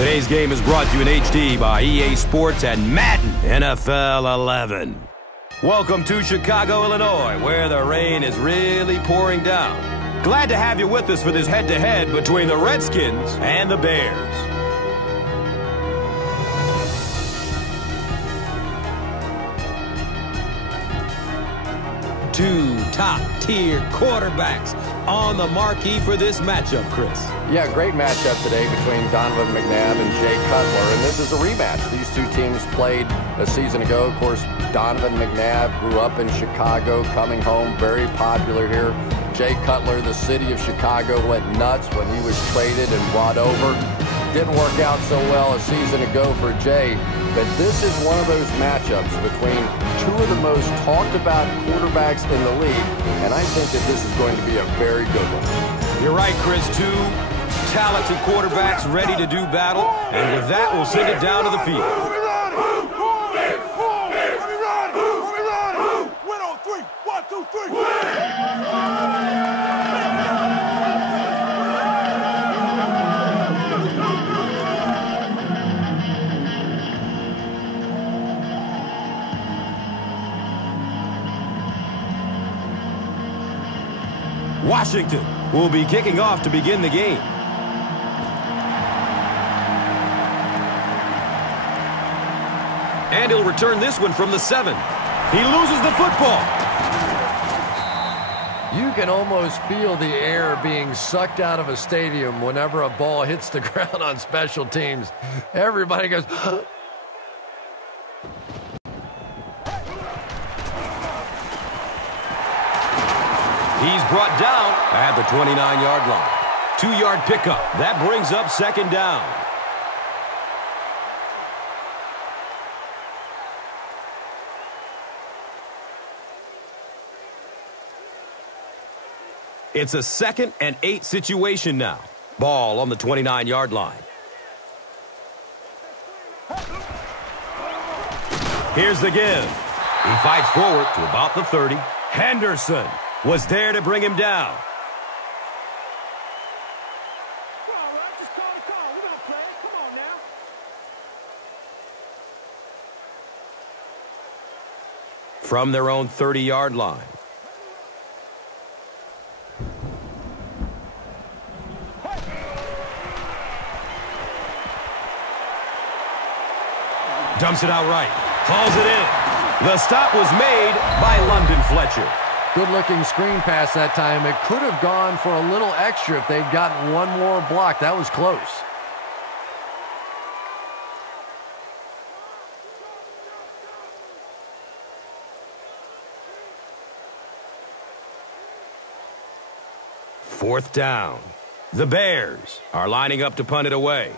Today's game is brought to you in HD by EA Sports and Madden NFL 11. Welcome to Chicago, Illinois, where the rain is really pouring down. Glad to have you with us for this head-to-head between the Redskins and the Bears. Two top-tier quarterbacks on the marquee for this matchup, Chris. Yeah, great matchup today between Donovan McNabb and Jay Cutler, and this is a rematch. These two teams played a season ago. Of course, Donovan McNabb grew up in Chicago, coming home, very popular here. Jay Cutler, the city of Chicago, went nuts when he was traded and brought over. Didn't work out so well a season ago for Jay, but this is one of those matchups between two of the most talked about quarterbacks in the league, and I think that this is going to be a very good one. You're right, Chris. Two talented quarterbacks ready to do battle, and with that, we'll send it down to the field. Washington will be kicking off to begin the game. And he'll return this one from the 7. He loses the football. You can almost feel the air being sucked out of a stadium whenever a ball hits the ground on special teams. Everybody goes... He's brought down at the 29-yard line. 2-yard pickup. That brings up second down. It's a 2nd and 8 situation now. Ball on the 29-yard line. Here's the give. He fights forward to about the 30. Henderson was there to bring him down. From their own 30-yard line. Dumps it out right. Hauls it in. The stop was made by London Fletcher. Good-looking screen pass that time. It could have gone for a little extra if they'd gotten one more block. That was close. Fourth down. The Bears are lining up to punt it away.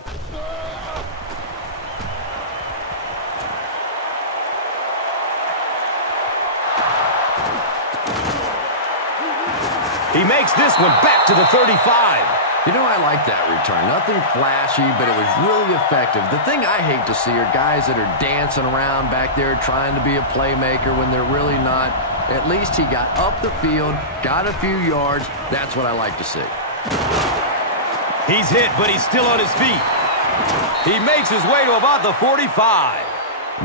He makes this one back to the 35. You know, I like that return. Nothing flashy, but it was really effective. The thing I hate to see are guys that are dancing around back there trying to be a playmaker when they're really not. At least he got up the field, got a few yards. That's what I like to see. He's hit, but he's still on his feet. He makes his way to about the 45.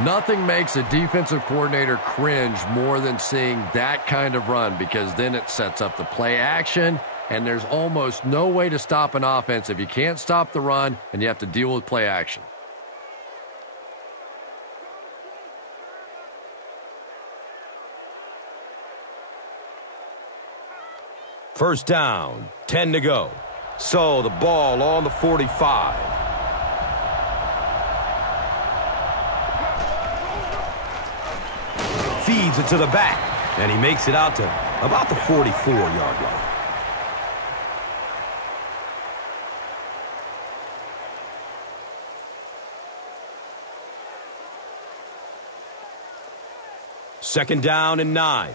Nothing makes a defensive coordinator cringe more than seeing that kind of run, because then it sets up the play action, and there's almost no way to stop an offense if you can't stop the run and you have to deal with play action. First down, 10 to go. So the ball on the 45. Feeds it to the back, and he makes it out to about the 44-yard line. Second down and 9.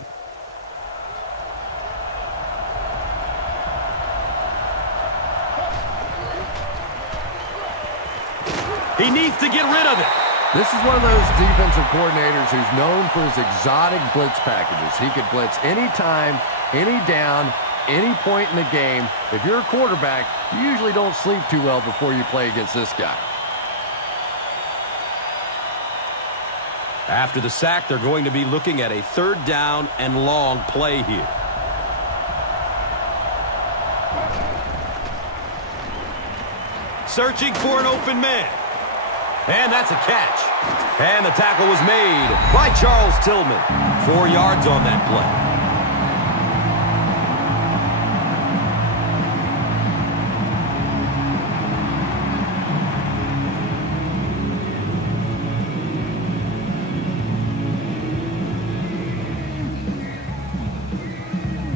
He needs to get rid of it. This is one of those defensive coordinators who's known for his exotic blitz packages. He could blitz any time, any down, any point in the game. If you're a quarterback, you usually don't sleep too well before you play against this guy. After the sack, they're going to be looking at a 3rd down and long play here. Searching for an open man. And that's a catch. And the tackle was made by Charles Tillman. 4 yards on that play.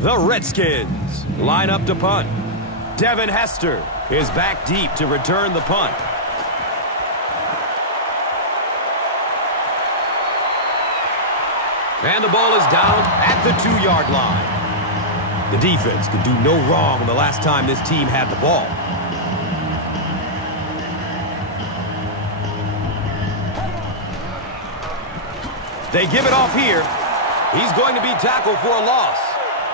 The Redskins line up to punt. Devin Hester is back deep to return the punt. And the ball is down at the 2-yard line. The defense could do no wrong the last time this team had the ball. They give it off here. He's going to be tackled for a loss.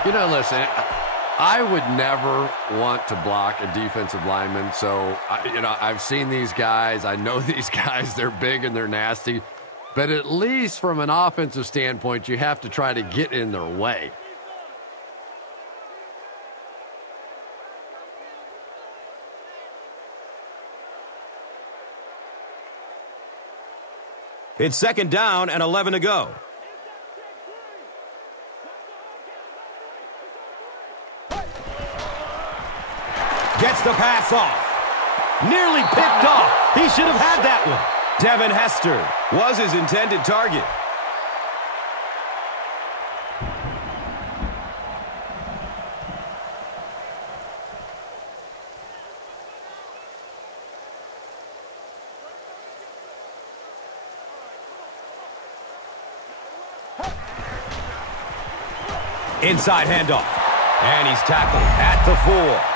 You know, listen, I would never want to block a defensive lineman. So, I've seen these guys. I know these guys. They're big and they're nasty. But at least from an offensive standpoint, you have to try to get in their way. It's 2nd down and 11 to go. Gets the pass off. Nearly picked off. He should have had that one. Devin Hester was his intended target. Inside handoff. And he's tackled at the 4.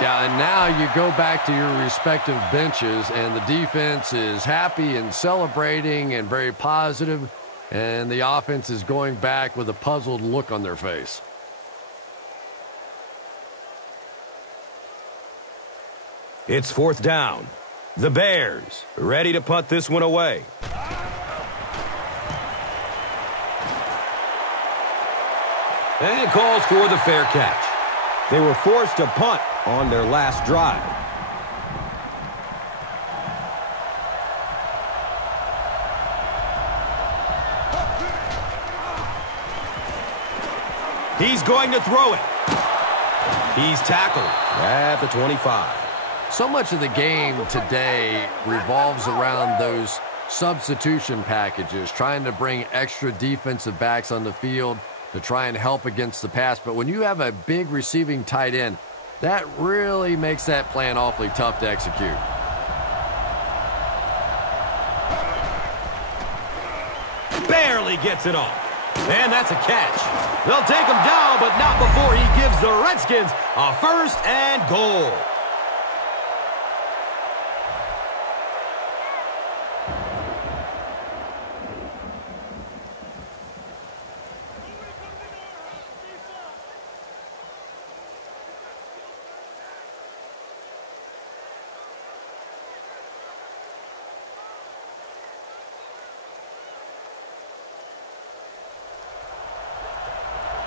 Yeah, and now you go back to your respective benches, and the defense is happy and celebrating and very positive, and the offense is going back with a puzzled look on their face. It's 4th down. The Bears ready to punt this one away. And it calls for the fair catch. They were forced to punt on their last drive. He's going to throw it. He's tackled at the 25. So much of the game today revolves around those substitution packages, trying to bring extra defensive backs on the field to try and help against the pass. But when you have a big receiving tight end, that really makes that plan awfully tough to execute. Barely gets it off. And that's a catch. They'll take him down, but not before he gives the Redskins a 1st and goal.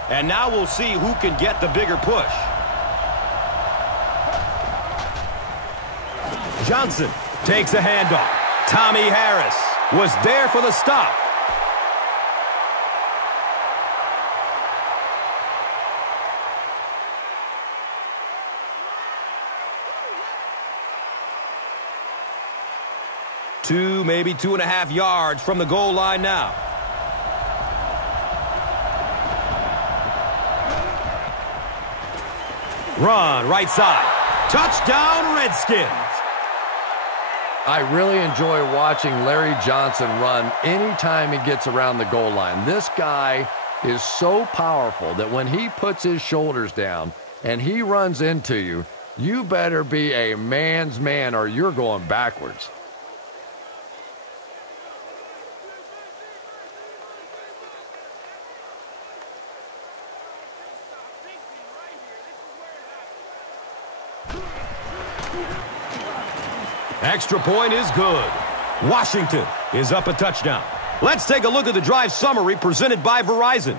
And now we'll see who can get the bigger push. Johnson takes a handoff. Tommy Harris was there for the stop. Maybe 2.5 yards from the goal line now. Run, right side. Touchdown, Redskins. I really enjoy watching Larry Johnson run anytime he gets around the goal line. This guy is so powerful that when he puts his shoulders down and he runs into you, you better be a man's man or you're going backwards. Extra point is good. Washington is up a touchdown. Let's take a look at the drive summary presented by Verizon.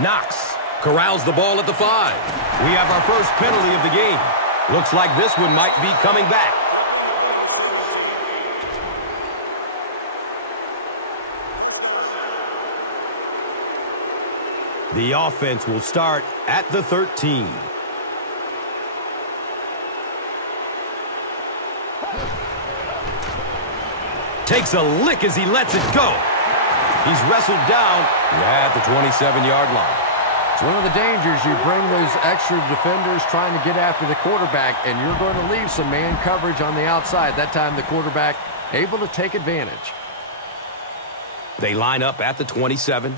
Knox corrals the ball at the 5. We have our first penalty of the game. Looks like this one might be coming back. The offense will start at the 13. Takes a lick as he lets it go. He's wrestled down at the 27-yard line. It's one of the dangers. You bring those extra defenders trying to get after the quarterback, and you're going to leave some man coverage on the outside. That time the quarterback able to take advantage. They line up at the 27.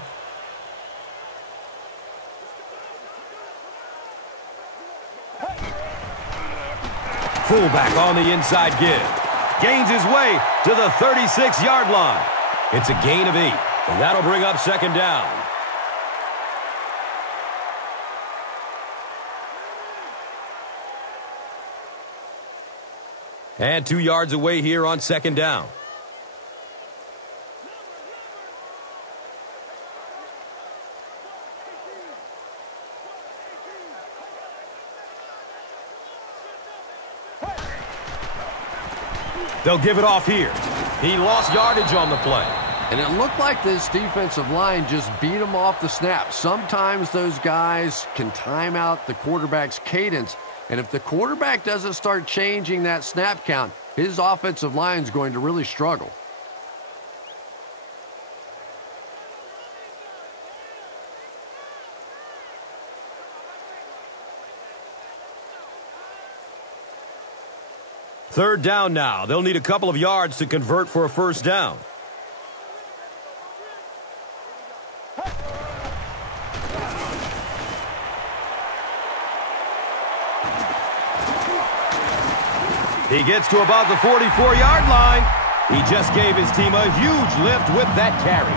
Fullback on the inside give. Gains his way to the 36-yard line. It's a gain of 8, and that'll bring up second down. And 2 yards away here on second down. They'll give it off here. He lost yardage on the play. And it looked like this defensive line just beat him off the snap. Sometimes those guys can time out the quarterback's cadence. And if the quarterback doesn't start changing that snap count, his offensive line is going to really struggle. Third down now. They'll need a couple of yards to convert for a first down. He gets to about the 44-yard line. He just gave his team a huge lift with that carry.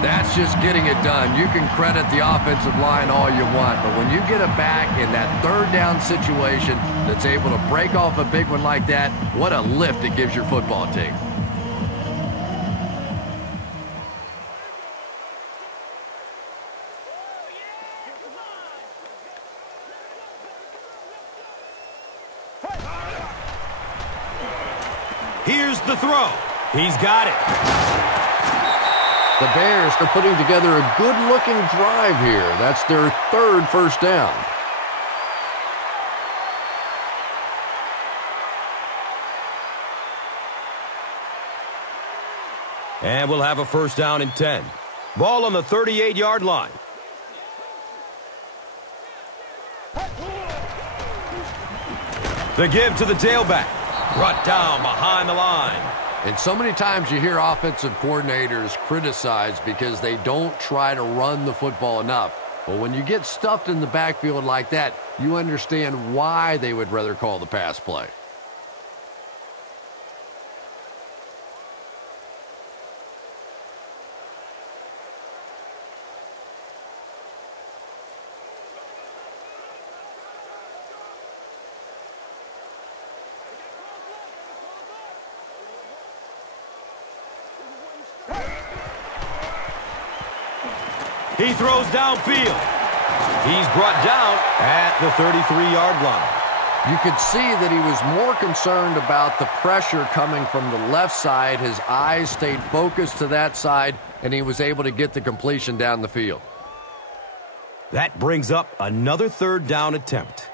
That's just getting it done. You can credit the offensive line all you want, but when you get it back in that third down situation that's able to break off a big one like that, what a lift it gives your football team. Here's the throw. He's got it. The Bears are putting together a good-looking drive here. That's their third first down. And we'll have a first down and 10. Ball on the 38-yard line. The give to the tailback. Brought down behind the line. And so many times you hear offensive coordinators criticized because they don't try to run the football enough. But when you get stuffed in the backfield like that, you understand why they would rather call the pass play. He throws downfield. He's brought down at the 33-yard line. You could see that he was more concerned about the pressure coming from the left side. His eyes stayed focused to that side, and he was able to get the completion down the field. That brings up another third down attempt.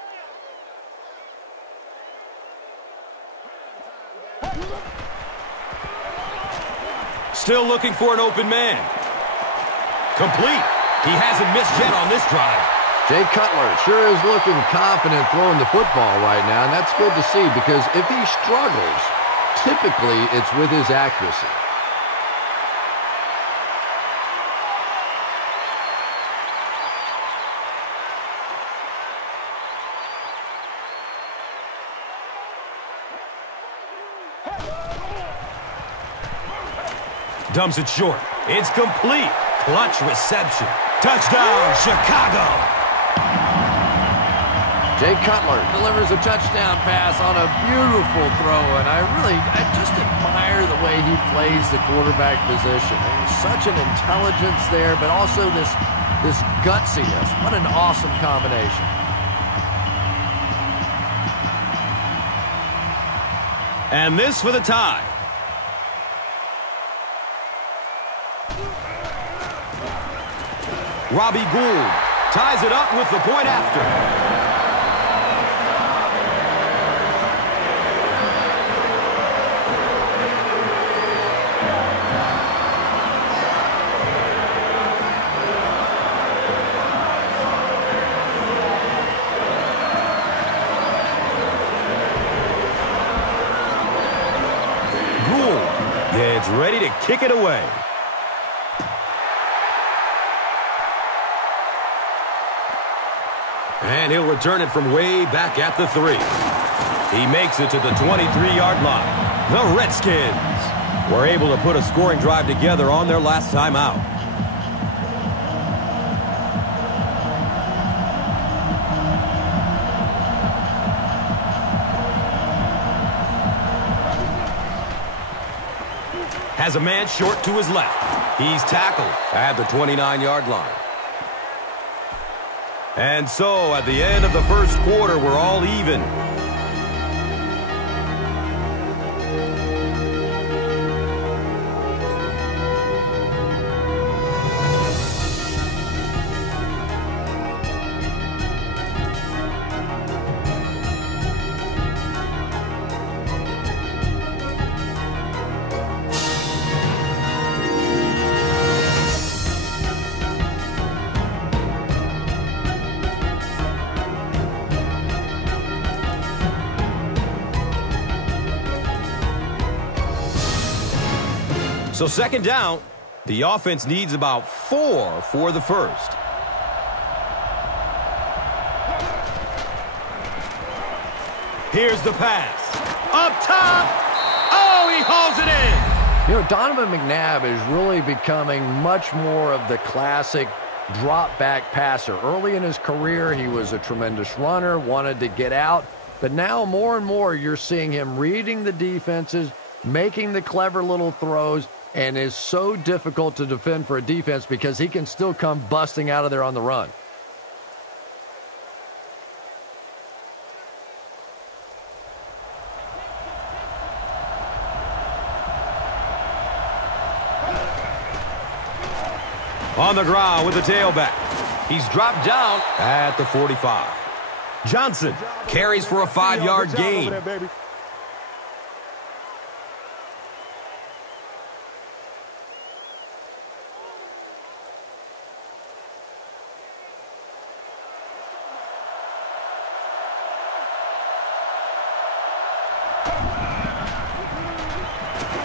Still looking for an open man. Complete. He hasn't missed yet on this drive. Jay Cutler sure is looking confident throwing the football right now, and that's good to see because if he struggles, typically it's with his accuracy. Dumps it short. It's complete. Clutch reception. Touchdown, Chicago. Jay Cutler delivers a touchdown pass on a beautiful throw, and I just admire the way he plays the quarterback position. There's such an intelligence there, but also this gutsiness. What an awesome combination. And this for the tie. Robbie Gould ties it up with the point after. It's ready to kick it away. And he'll return it from way back at the 3. He makes it to the 23-yard line. The Redskins were able to put a scoring drive together on their last time out. Has a man short to his left. He's tackled at the 29-yard line. And so, at the end of the first quarter, we're all even. So second down, the offense needs about 4 for the first. Here's the pass. Up top. Oh, he hauls it in. You know, Donovan McNabb is really becoming much more of the classic drop-back passer. Early in his career, he was a tremendous runner, wanted to get out. But now more and more you're seeing him reading the defenses, making the clever little throws, and is so difficult to defend for a defense because he can still come busting out of there on the run. On the ground with the tailback. He's dropped down at the 45. Johnson carries for a 5-yard gain.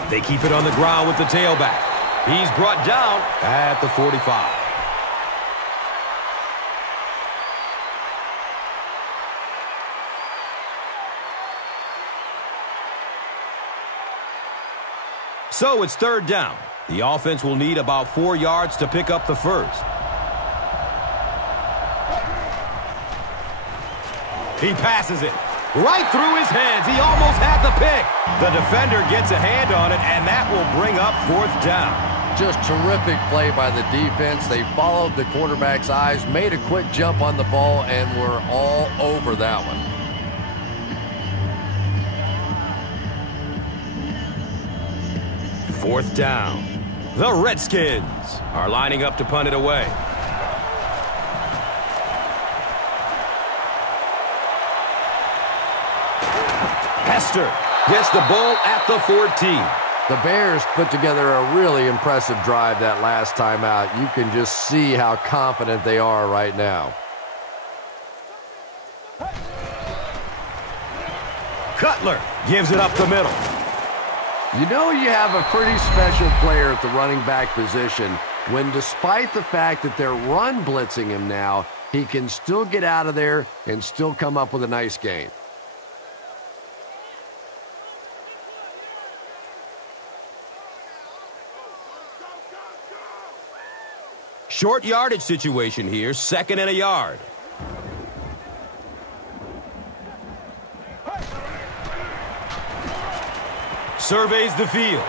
They keep it on the ground with the tailback. He's brought down at the 45. So it's third down. The offense will need about 4 yards to pick up the first. He passes it right through his hands. He almost had the pick. The defender gets a hand on it, and that will bring up fourth down. Just terrific play by the defense. They followed the quarterback's eyes, made a quick jump on the ball, and were all over that one. Fourth down. The Redskins are lining up to punt it away. Hester gets the ball at the 14. The Bears put together a really impressive drive that last time out. You can just see how confident they are right now. Cutler gives it up the middle. You know you have a pretty special player at the running back position when, despite the fact that they're run blitzing him now, he can still get out of there and still come up with a nice gain. Short yardage situation here, 2nd and a yard. Surveys the field.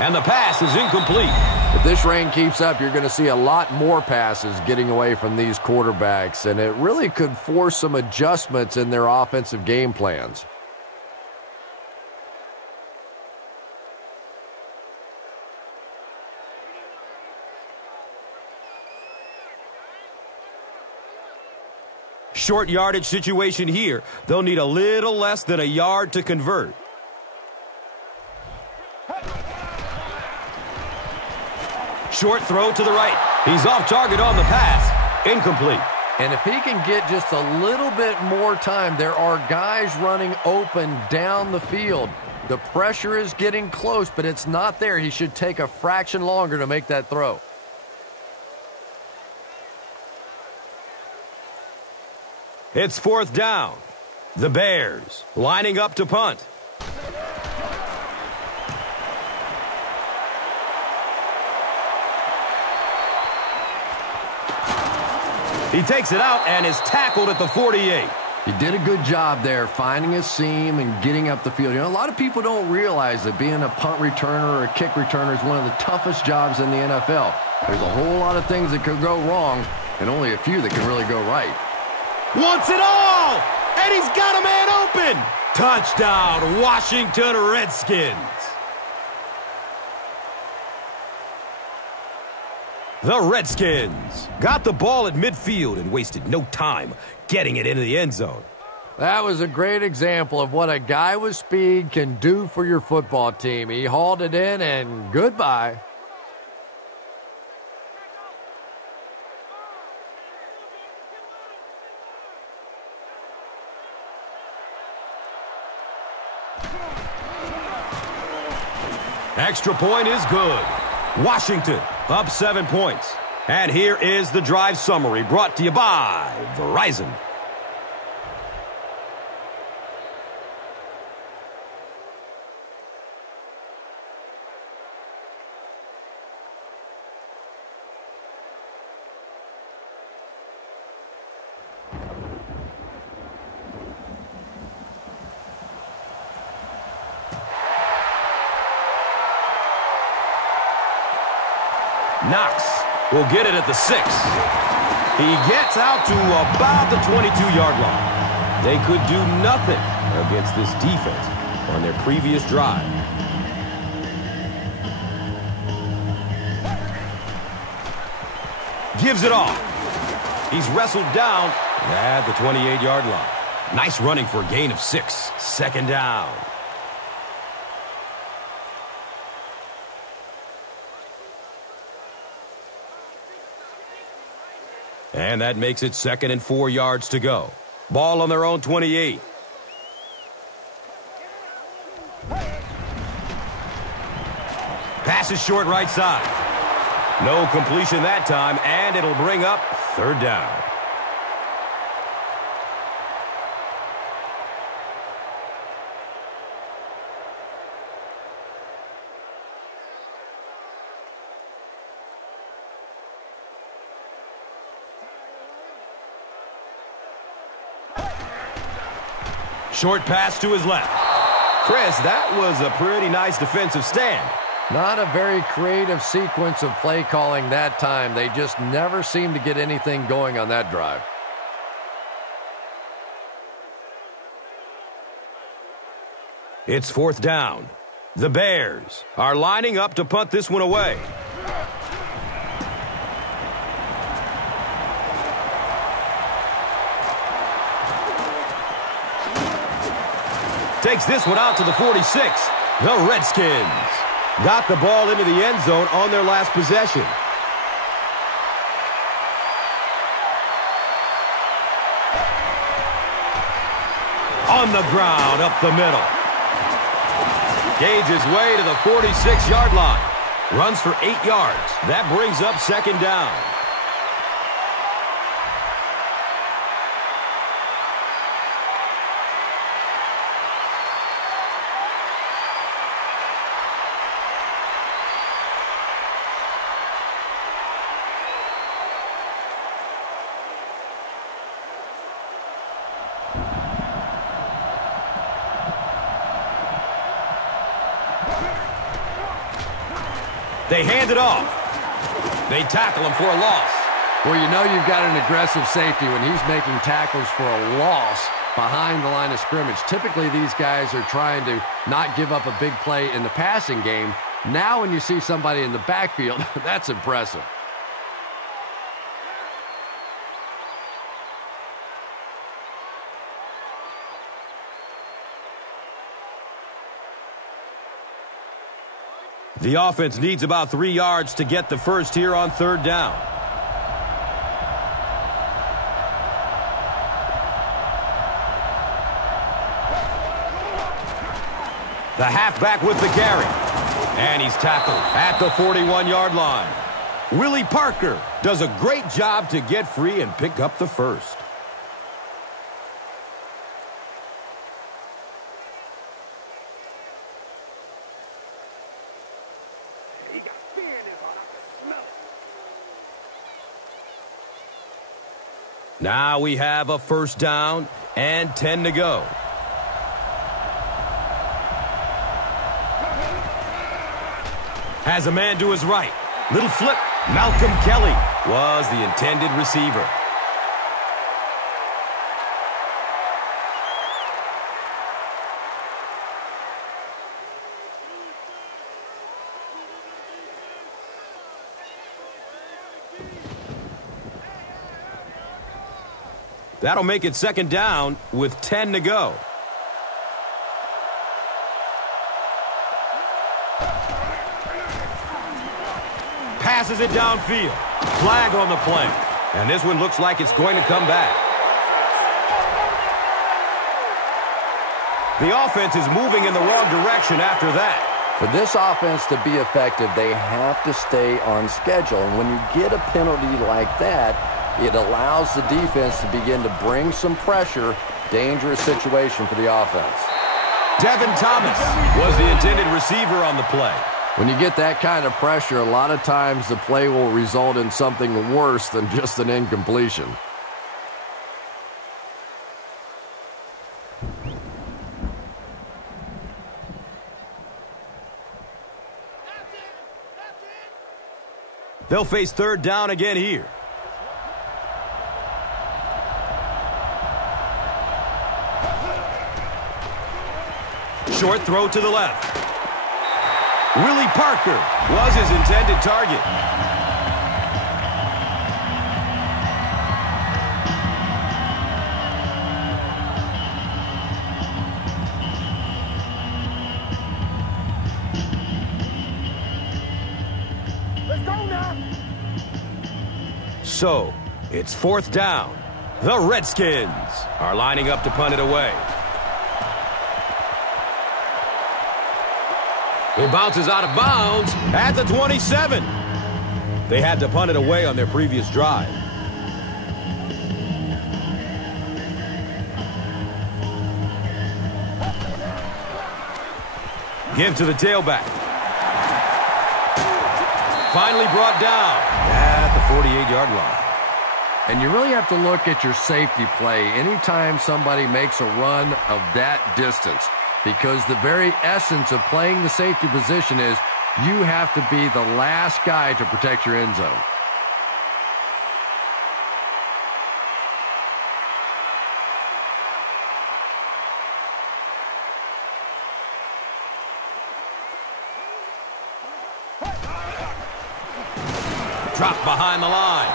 And the pass is incomplete. If this rain keeps up, you're going to see a lot more passes getting away from these quarterbacks, and it really could force some adjustments in their offensive game plans. Short yardage situation here. They'll need a little less than a yard to convert. Short throw to the right. He's off target on the pass. Incomplete. And if he can get just a little bit more time, there are guys running open down the field. The pressure is getting close, but it's not there. He should take a fraction longer to make that throw. It's 4th down. The Bears lining up to punt. He takes it out and is tackled at the 48. He did a good job there, finding a seam and getting up the field. You know, a lot of people don't realize that being a punt returner or a kick returner is one of the toughest jobs in the NFL. There's a whole lot of things that could go wrong and only a few that can really go right. Wants it all! And he's got a man open! Touchdown, Washington Redskins! The Redskins got the ball at midfield and wasted no time getting it into the end zone. That was a great example of what a guy with speed can do for your football team. He hauled it in and goodbye. Extra point is good. Washington up 7 points. And here is the drive summary brought to you by Verizon. Knox will get it at the 6. He gets out to about the 22-yard line. They could do nothing against this defense on their previous drive. Gives it off. He's wrestled down at the 28-yard line. Nice running for a gain of 6. 2nd down. And that makes it 2nd and 4 yards to go. Ball on their own 28. Pass is short right side. No completion that time, and it'll bring up 3rd down. Short pass to his left. Chris, that was a pretty nice defensive stand. Not a very creative sequence of play calling that time. They just never seemed to get anything going on that drive. It's 4th down. The Bears are lining up to punt this one away. Takes this one out to the 46. The Redskins got the ball into the end zone on their last possession. On the ground, up the middle. Gains his way to the 46-yard line. Runs for 8 yards. That brings up 2nd down. They hand it off. They tackle him for a loss. Well, you know you've got an aggressive safety when he's making tackles for a loss behind the line of scrimmage. Typically, these guys are trying to not give up a big play in the passing game. Now when you see somebody in the backfield, that's impressive. The offense needs about 3 yards to get the first here on third down. The halfback with the carry. And he's tackled at the 41-yard line. Willie Parker does a great job to get free and pick up the first. Now we have a first down and 10 to go. Has a man to his right. Little flip. Malcolm Kelly was the intended receiver. That'll make it second down with 10 to go. Passes it downfield. Flag on the play. And this one looks like it's going to come back. The offense is moving in the wrong direction after that. For this offense to be effective, they have to stay on schedule. And when you get a penalty like that, it allows the defense to begin to bring some pressure. Dangerous situation for the offense. Devin Thomas was the intended receiver on the play. When you get that kind of pressure, a lot of times the play will result in something worse than just an incompletion. They'll face third down again here. Short throw to the left. Willie Parker was his intended target. Let's go now. So, it's fourth down. The Redskins are lining up to punt it away. It bounces out of bounds at the 27. They had to punt it away on their previous drive. Give to the tailback. Finally brought down at the 48-yard line. And you really have to look at your safety play anytime somebody makes a run of that distance. Because the very essence of playing the safety position is you have to be the last guy to protect your end zone. Dropped behind the line.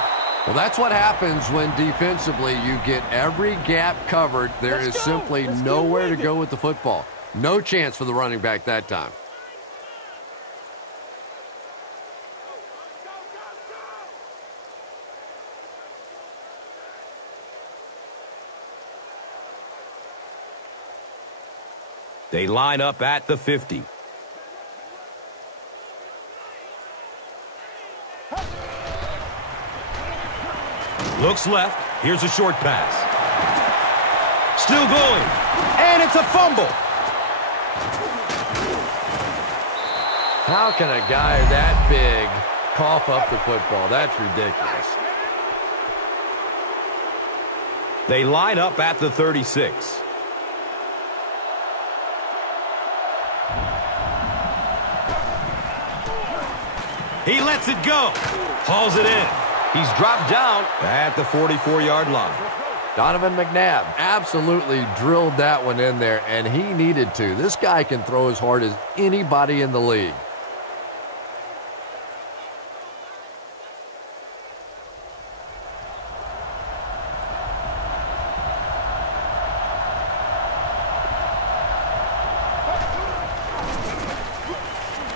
Well, that's what happens when defensively you get every gap covered. There is simply nowhere to go with the football. No chance for the running back that time. They line up at the 50. Looks left. Here's a short pass. Still going. And it's a fumble. How can a guy that big cough up the football? That's ridiculous. They line up at the 36. He lets it go. Hauls it in. He's dropped down at the 44-yard line. Donovan McNabb absolutely drilled that one in there, and he needed to. This guy can throw as hard as anybody in the league.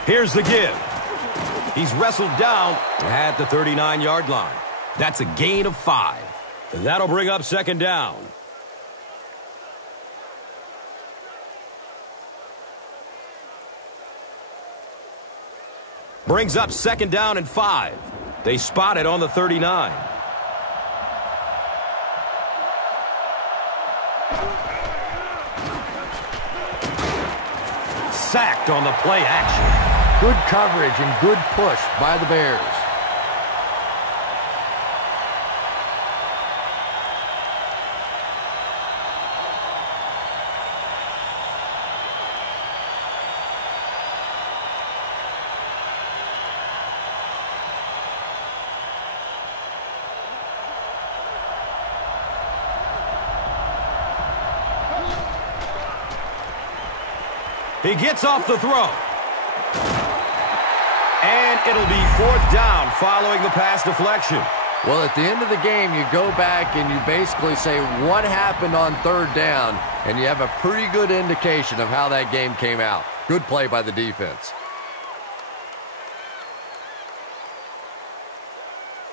Here's the give. He's wrestled down at the 39-yard line. That's a gain of 5. That'll bring up second down. Brings up second down and 5. They spot it on the 39. Sacked on the play action. Good coverage and good push by the Bears. He gets off the throw. And it'll be fourth down following the pass deflection. Well, at the end of the game, you go back and you basically say what happened on third down, and you have a pretty good indication of how that game came out. Good play by the defense.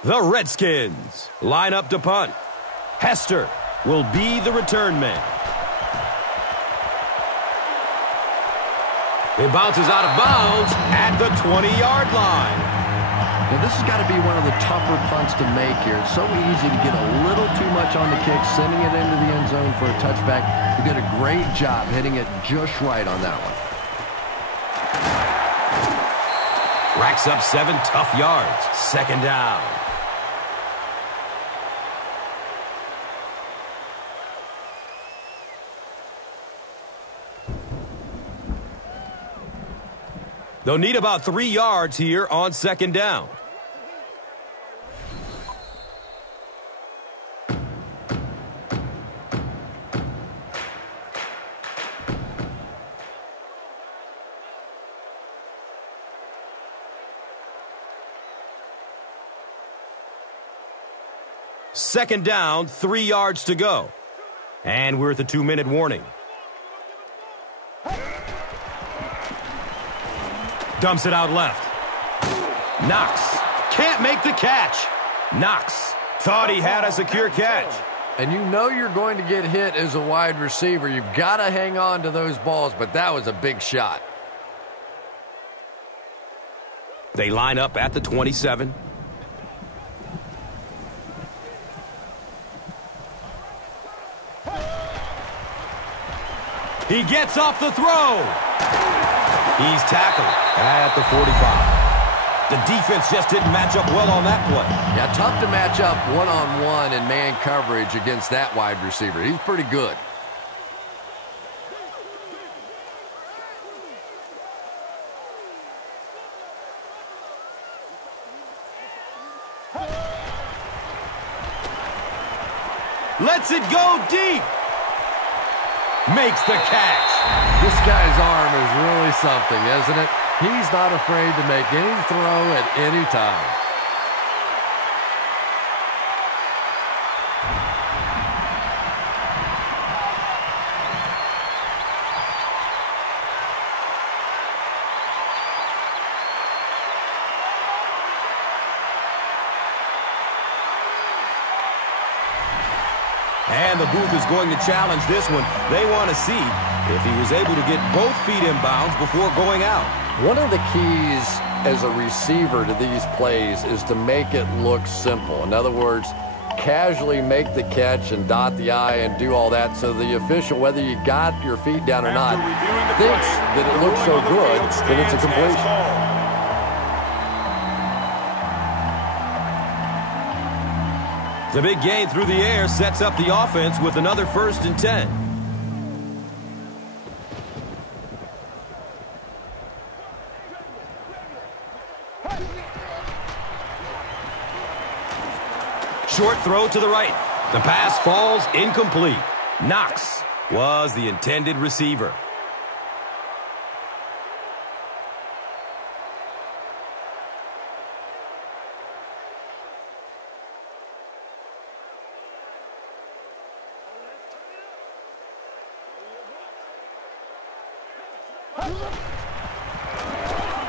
The Redskins line up to punt. Hester will be the return man. It bounces out of bounds at the 20-yard line. Now, this has got to be one of the tougher punts to make here. It's so easy to get a little too much on the kick, sending it into the end zone for a touchback. He did a great job hitting it just right on that one. Racks up 7 tough yards. Second down. They'll need about 3 yards here on second down. Second down, 3 yards to go. And we're at the 2-minute warning. Dumps it out left. Knox can't make the catch. Knox thought he had a secure catch. And you know you're going to get hit as a wide receiver. You've got to hang on to those balls, but that was a big shot. They line up at the 27. He gets off the throw. He's tackled at the 45. The defense just didn't match up well on that play. Yeah, tough to match up one-on-one in man coverage against that wide receiver. He's pretty good. Lets it go deep. Makes the catch. This guy's arm is really something, isn't it? He's not afraid to make any throw at any time. And the booth is going to challenge this one. They want to see if he was able to get both feet in bounds before going out. One of the keys as a receiver to these plays is to make it look simple. In other words, casually make the catch and dot the I and do all that so the official, whether you got your feet down or not, thinks that it looks so good that it's a completion. The big gain through the air sets up the offense with another 1st and 10. short throw to the right. The pass falls incomplete. Knox was the intended receiver.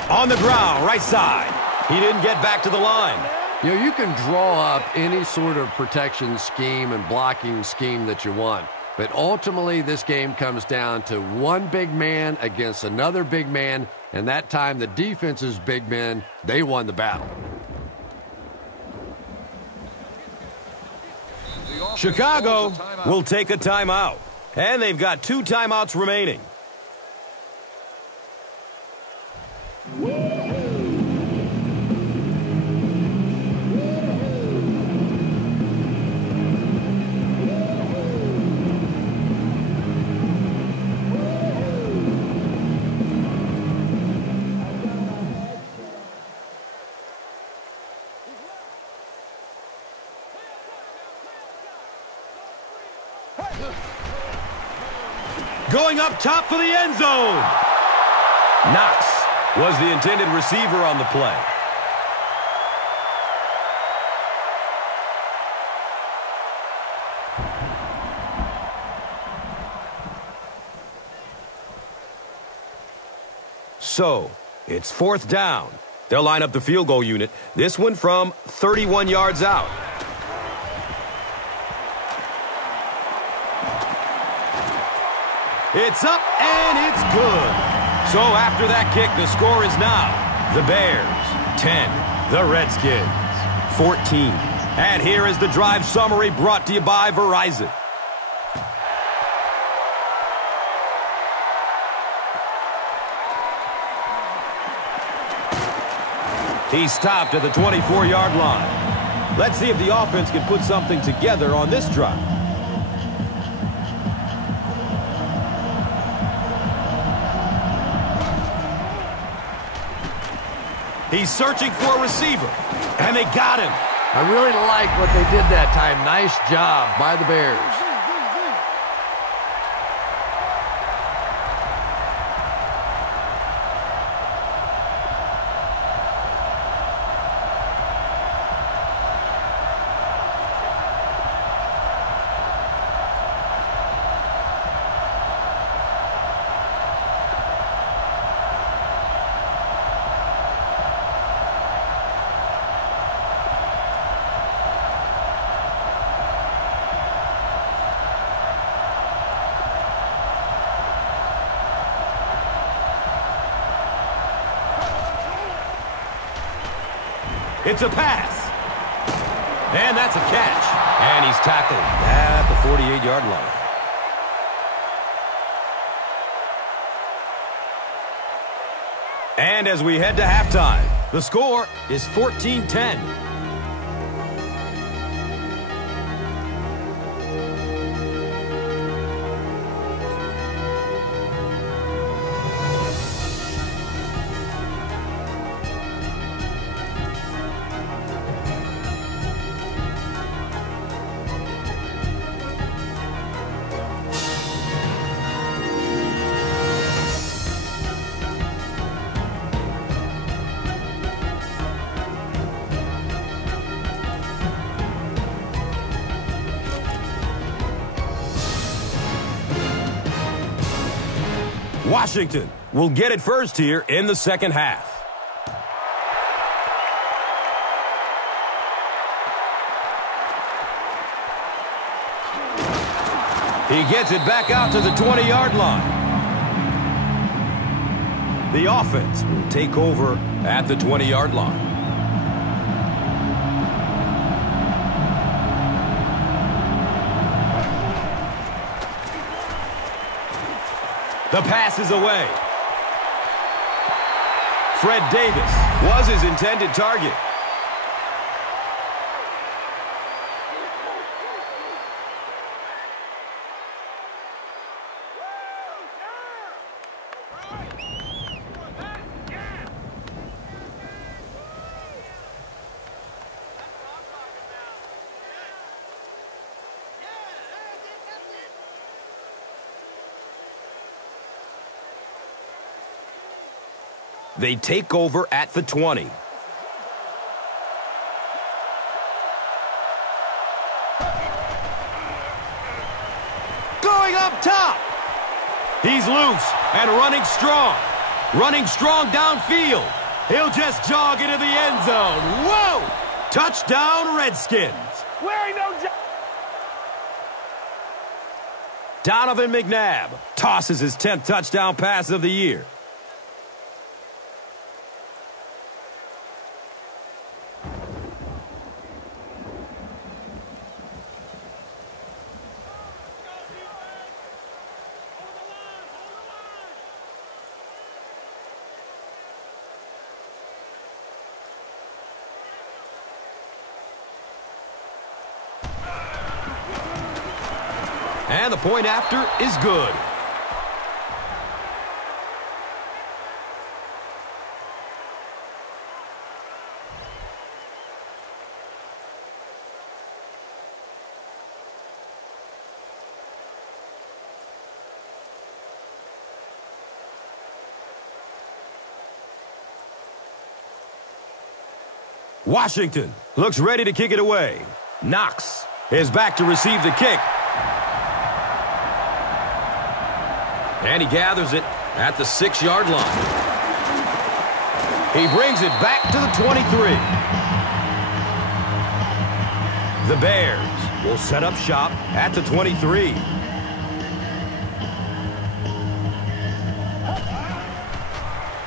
On the ground, right side. He didn't get back to the line. You know, you can draw up any sort of protection scheme and blocking scheme that you want. But ultimately, this game comes down to one big man against another big man. And that time, the defense's big men, they won the battle. Chicago will take a timeout. And they've got 2 timeouts remaining. Going up top for the end zone. Knox was the intended receiver on the play. So, it's 4th down. They'll line up the field goal unit. This one from 31 yards out. It's up, and it's good. So after that kick, the score is now the Bears 10, the Redskins 14. And here is the drive summary brought to you by Verizon. He stopped at the 24-yard line. Let's see if the offense can put something together on this drive. He's searching for a receiver, and they got him. I really like what they did that time. Nice job by the Bears. It's a pass. And that's a catch. And he's tackled at the 48-yard line. And as we head to halftime, the score is 14-10. Washington will get it first here in the second half. He gets it back out to the 20-yard line. The offense will take over at the 20-yard line. The pass is away. Fred Davis was his intended target. They take over at the 20. Going up top. He's loose and running strong. Running strong downfield. He'll just jog into the end zone. Whoa! Touchdown, Redskins. Where ain't no Donovan McNabb tosses his 10th touchdown pass of the year. And the point after is good. Washington looks ready to kick it away. Knox is back to receive the kick. And he gathers it at the 6-yard line. He brings it back to the 23. The Bears will set up shop at the 23.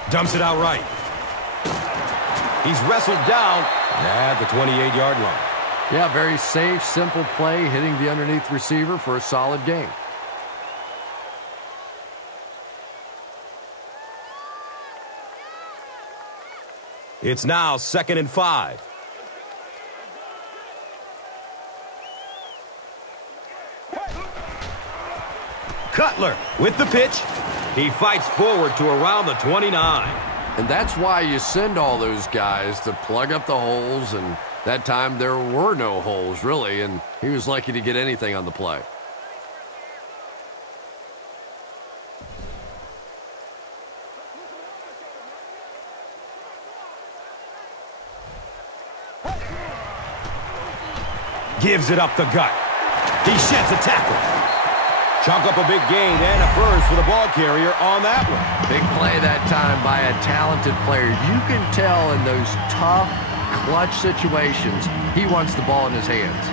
Dumps it out right. He's wrestled down at the 28-yard line. Yeah, very safe, simple play, hitting the underneath receiver for a solid gain. It's now 2nd and 5. Cutler with the pitch. He fights forward to around the 29. And that's why you send all those guys to plug up the holes, and that time there were no holes, really, and he was lucky to get anything on the play. Gives it up the gut. He sheds a tackle. Chunk up a big gain and a first for the ball carrier on that one. Big play that time by a talented player. You can tell in those tough, clutch situations, he wants the ball in his hands.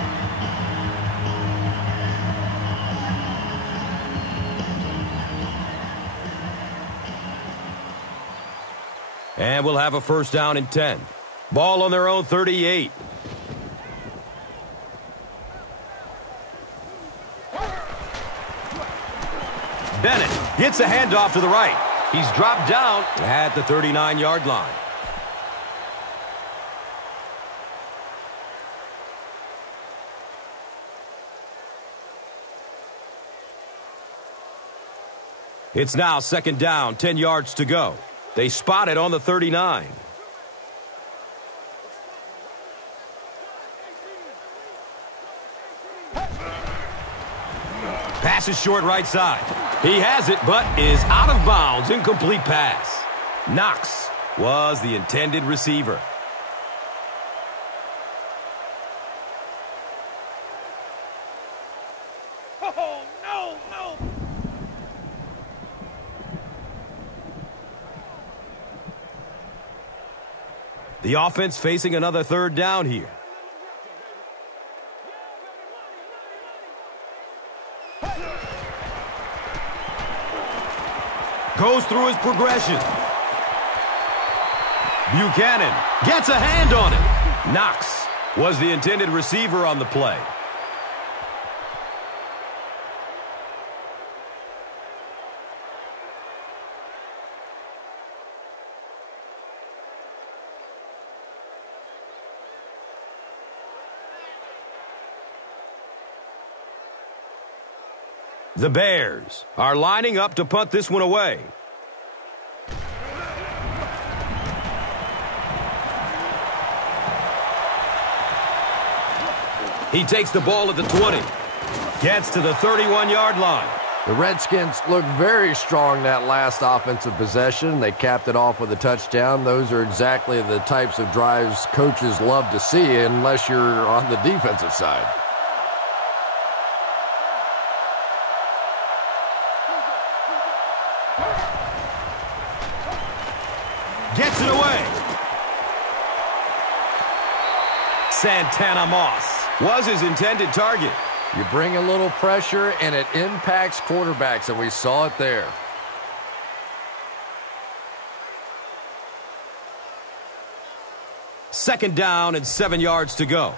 And we'll have a first down and 10. Ball on their own 38. Bennett gets a handoff to the right. He's dropped down at the 39-yard line. It's now 2nd down, 10 yards to go. They spot it on the 39. Pass is short right side. He has it, but is out of bounds. Incomplete pass. Knox was the intended receiver. Oh, no, no. The offense facing another 3rd down here. Goes through his progression. Buchanan gets a hand on it. Knox was the intended receiver on the play. The Bears are lining up to punt this one away. He takes the ball at the 20. Gets to the 31-yard line. The Redskins looked very strong that last offensive possession. They capped it off with a touchdown. Those are exactly the types of drives coaches love to see unless you're on the defensive side. Gets it away. Santana Moss was his intended target. You bring a little pressure, and it impacts quarterbacks, and we saw it there. Second down and 7 yards to go.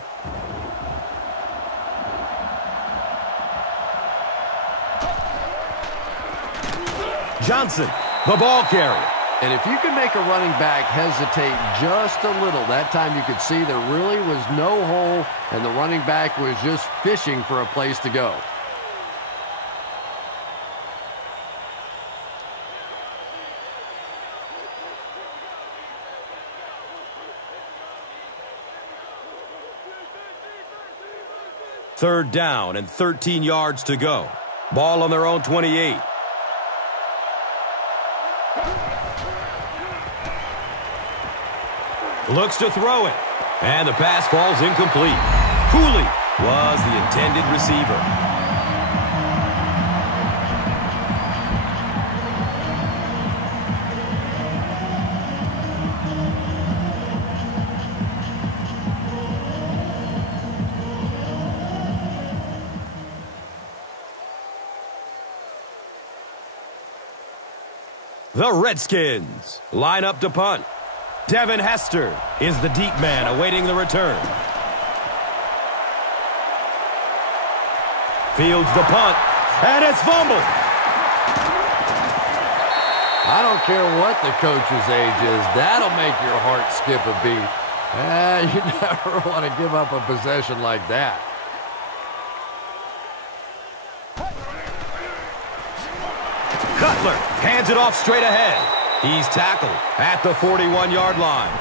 Johnson, the ball carrier. And if you can make a running back hesitate just a little, that time you could see there really was no hole, and the running back was just fishing for a place to go. Third down and 13 yards to go. Ball on their own 28. Looks to throw it. And the pass falls incomplete. Cooley was the intended receiver. The Redskins line up to punt. Devin Hester is the deep man awaiting the return. Fields the punt, and it's fumbled. I don't care what the coach's age is. That'll make your heart skip a beat. You never want to give up a possession like that. Cutler hands it off straight ahead. He's tackled at the 41-yard line.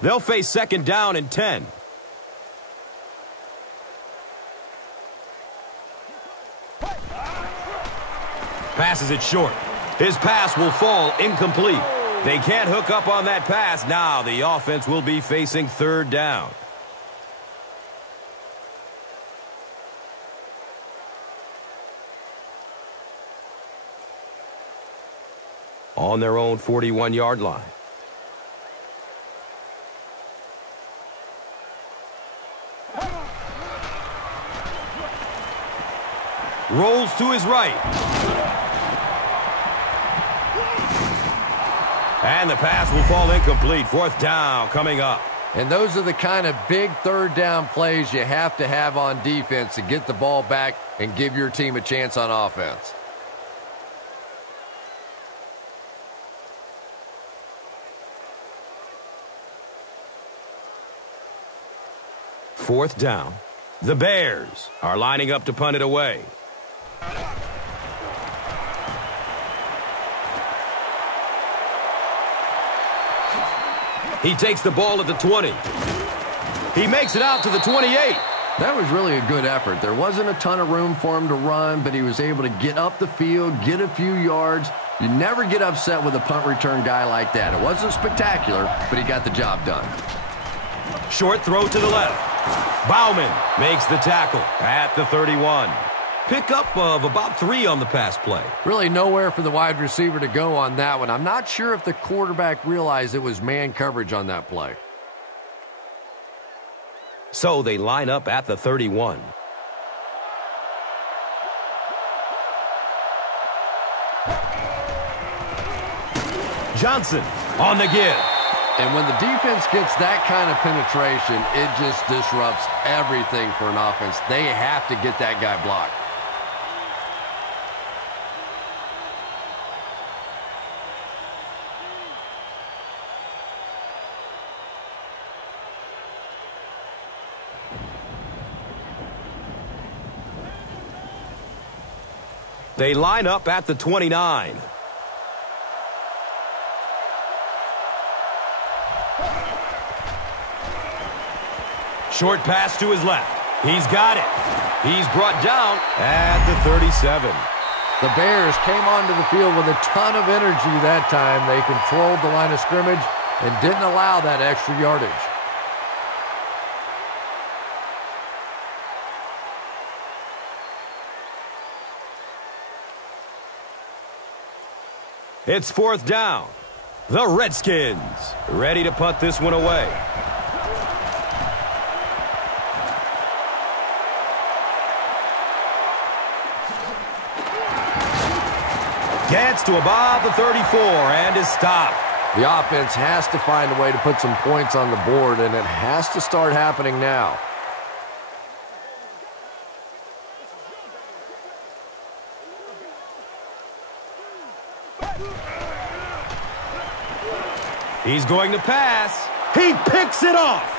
They'll face second down and 10. Passes it short. His pass will fall incomplete. They can't hook up on that pass. Now the offense will be facing third down. On their own 41-yard line. Rolls to his right. And the pass will fall incomplete. Fourth down coming up. And those are the kind of big third down plays you have to have on defense to get the ball back and give your team a chance on offense. Fourth down. The Bears are lining up to punt it away. He takes the ball at the 20. He makes it out to the 28. That was really a good effort. There wasn't a ton of room for him to run, but he was able to get up the field, get a few yards. You never get upset with a punt return guy like that. It wasn't spectacular, but he got the job done. Short throw to the left. Bauman makes the tackle at the 31. Pickup of about 3 on the pass play. Really nowhere for the wide receiver to go on that one. I'm not sure if the quarterback realized it was man coverage on that play. So they line up at the 31. Johnson on the give. And when the defense gets that kind of penetration, it just disrupts everything for an offense. They have to get that guy blocked. They line up at the 29. Short pass to his left. He's got it. He's brought down at the 37. The Bears came onto the field with a ton of energy that time. They controlled the line of scrimmage and didn't allow that extra yardage. It's fourth down. The Redskins ready to punt this one away. Gets to about the 34 and is stopped. The offense has to find a way to put some points on the board, and it has to start happening now. He's going to pass. He picks it off.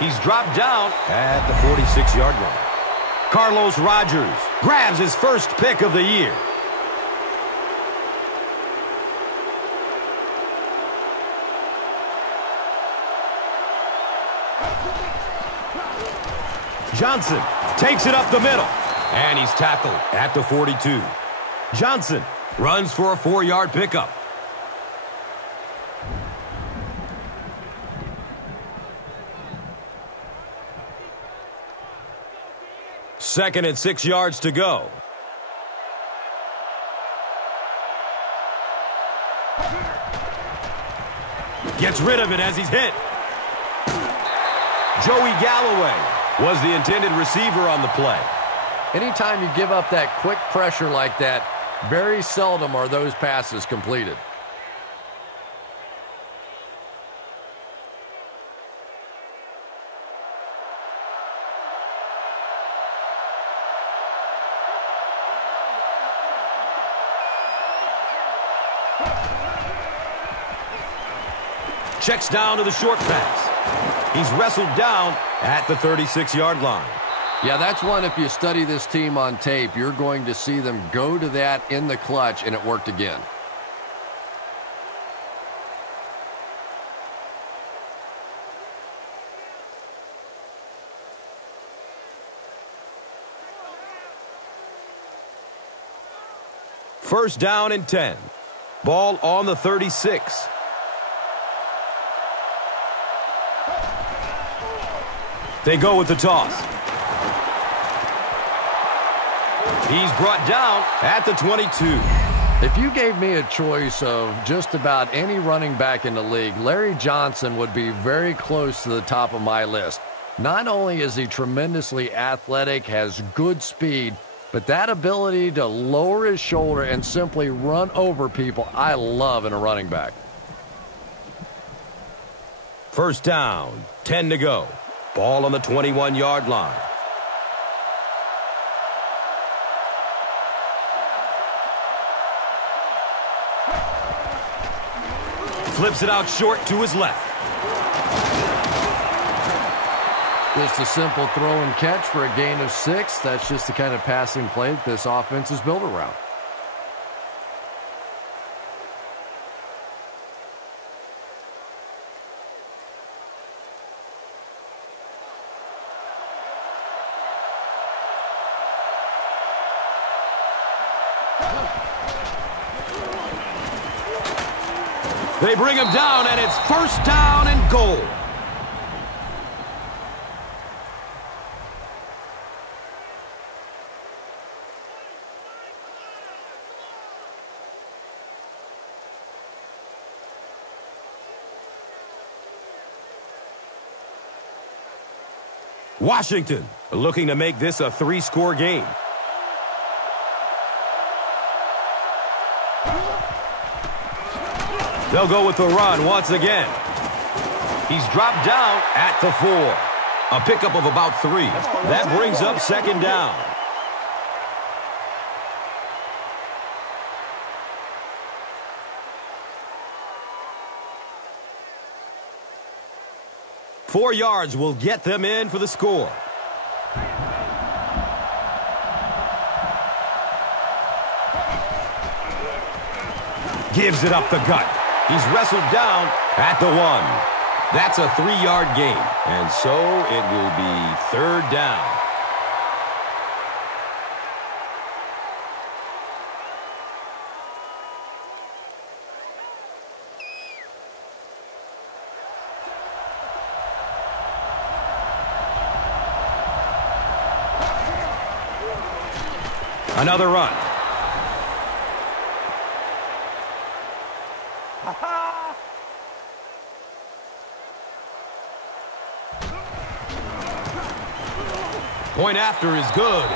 He's dropped down at the 46-yard line. Carlos Rogers grabs his first pick of the year. Johnson takes it up the middle, and he's tackled at the 42. Johnson runs for a 4-yard pickup. Second and 6 yards to go. Gets rid of it as he's hit. Joey Galloway was the intended receiver on the play. Anytime you give up that quick pressure like that, very seldom are those passes completed. Checks down to the short pass. He's wrestled down at the 36-yard line. Yeah, that's one, if you study this team on tape, you're going to see them go to that in the clutch, and it worked again. First down and 10. Ball on the 36. They go with the toss. He's brought down at the 22. If you gave me a choice of just about any running back in the league, Larry Johnson would be very close to the top of my list. Not only is he tremendously athletic, has good speed, but that ability to lower his shoulder and simply run over people, I love in a running back. First down, 10 to go. Ball on the 21-yard line. Flips it out short to his left. Just a simple throw and catch for a gain of 6. That's just the kind of passing play that this offense is built around. They bring him down, and it's first down and goal. Washington looking to make this a 3-score game. They'll go with the run once again. He's dropped down at the 4. A pickup of about 3. That brings up second down. Four yards will get them in for the score. Gives it up the gut. He's wrestled down at the 1. That's a 3-yard gain, and so it will be 3rd down. Another run. Point after is good.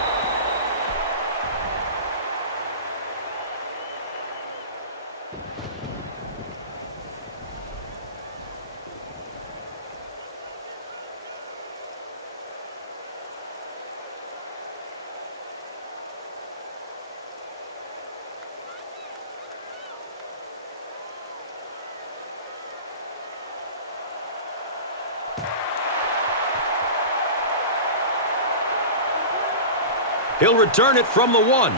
He'll return it from the 1.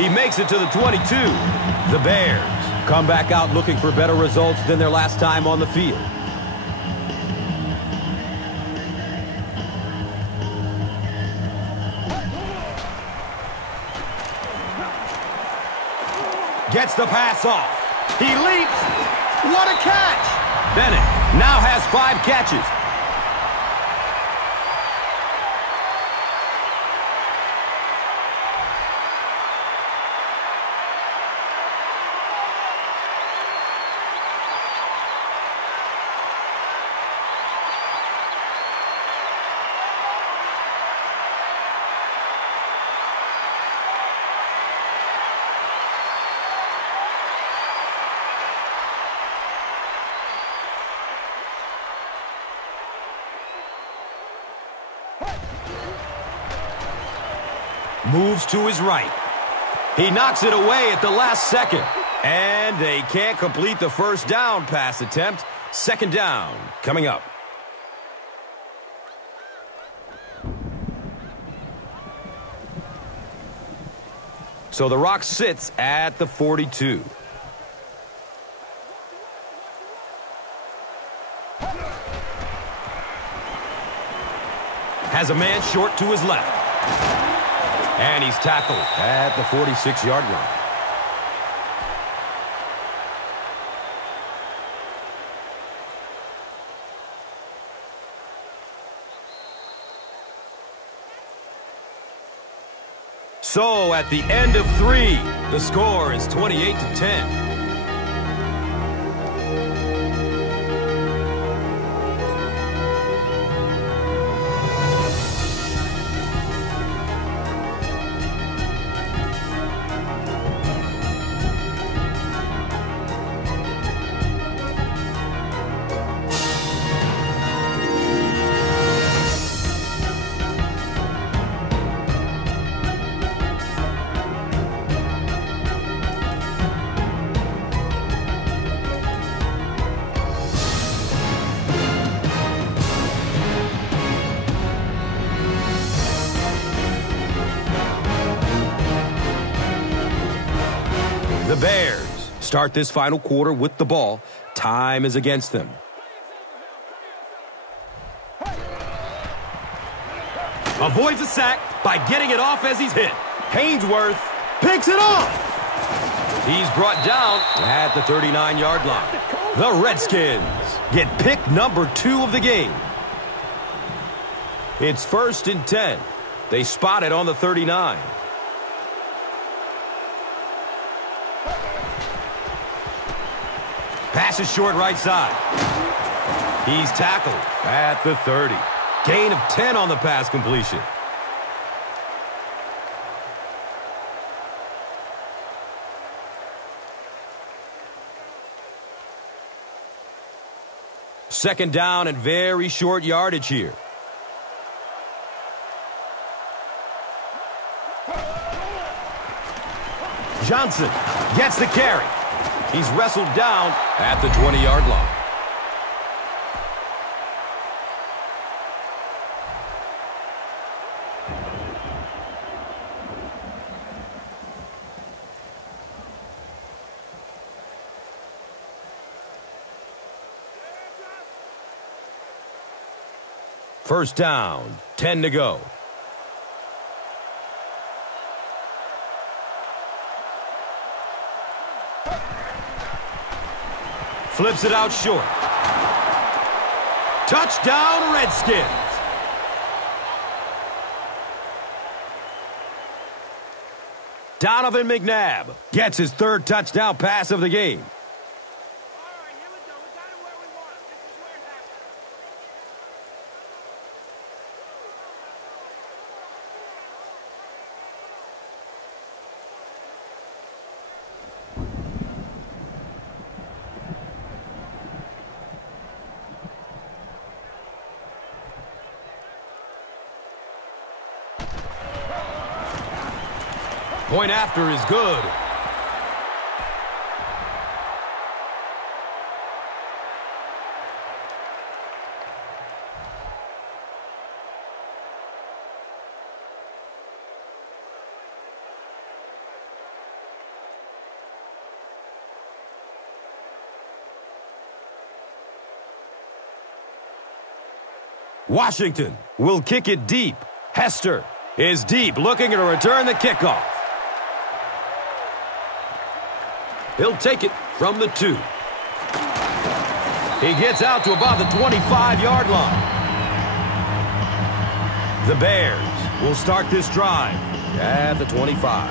He makes it to the 22. The Bears come back out looking for better results than their last time on the field. Gets the pass off. He leaps. What a catch! Bennett now has 5 catches. Moves to his right. He knocks it away at the last second. And they can't complete the first down pass attempt. 2nd down coming up. So the Rock sits at the 42. Has a man short to his left. And he's tackled at the 46-yard line. So at the end of 3, the score is 28-10. The Bears start this final quarter with the ball. Time is against them. Avoids a sack by getting it off as he's hit. Haynesworth picks it off. He's brought down at the 39-yard line. The Redskins get pick number 2 of the game. It's 1st and 10. They spot it on the 39. Pass is short right side. He's tackled at the 30. Gain of 10 on the pass completion. Second down and very short yardage here. Johnson gets the carry. He's wrestled down at the 20-yard line. First down, 10 to go. Flips it out short. Touchdown, Redskins. Donovan McNabb gets his third touchdown pass of the game. Point after is good. Washington will kick it deep. Hester is deep, looking to return the kickoff. He'll take it from the 2. He gets out to about the 25-yard line. The Bears will start this drive at the 25.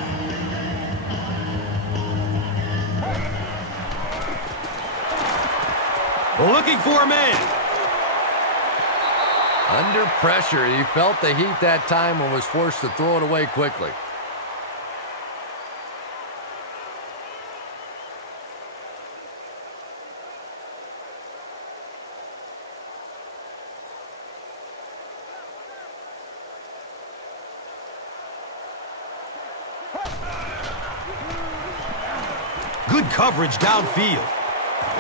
Looking for a man. Under pressure, he felt the heat that time and was forced to throw it away quickly. Good coverage downfield.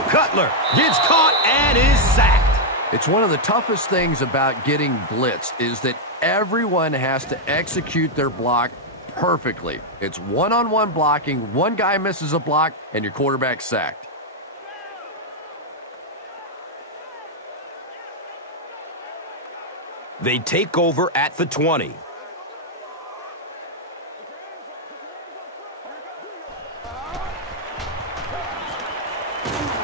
Cutler gets caught and is sacked. It's one of the toughest things about getting blitzed is that everyone has to execute their block perfectly. It's one-on-one blocking. One guy misses a block, and your quarterback's sacked. They take over at the 20.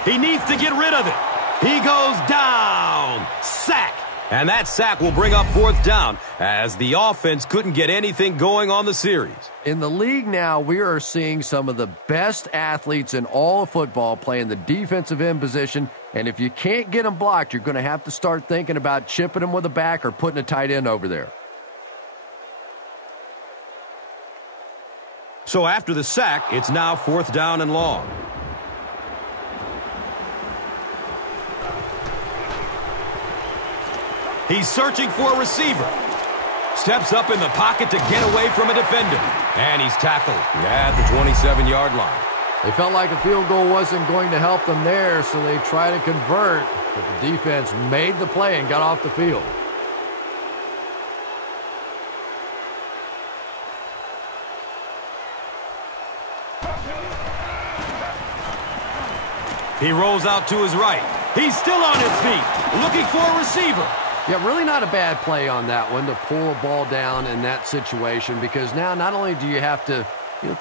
He needs to get rid of it. He goes down. Sack. And that sack will bring up fourth down as the offense couldn't get anything going on the series. In the league now, we are seeing some of the best athletes in all of football playing the defensive end position. And if you can't get them blocked, you're going to have to start thinking about chipping them with a back or putting a tight end over there. So after the sack, it's now fourth down and long. He's searching for a receiver. Steps up in the pocket to get away from a defender. And he's tackled at the 27-yard line. They felt like a field goal wasn't going to help them there, so they tried to convert. But the defense made the play and got off the field. He rolls out to his right. He's still on his feet, looking for a receiver. Yeah, really not a bad play on that one to pull a ball down in that situation, because now not only do you have to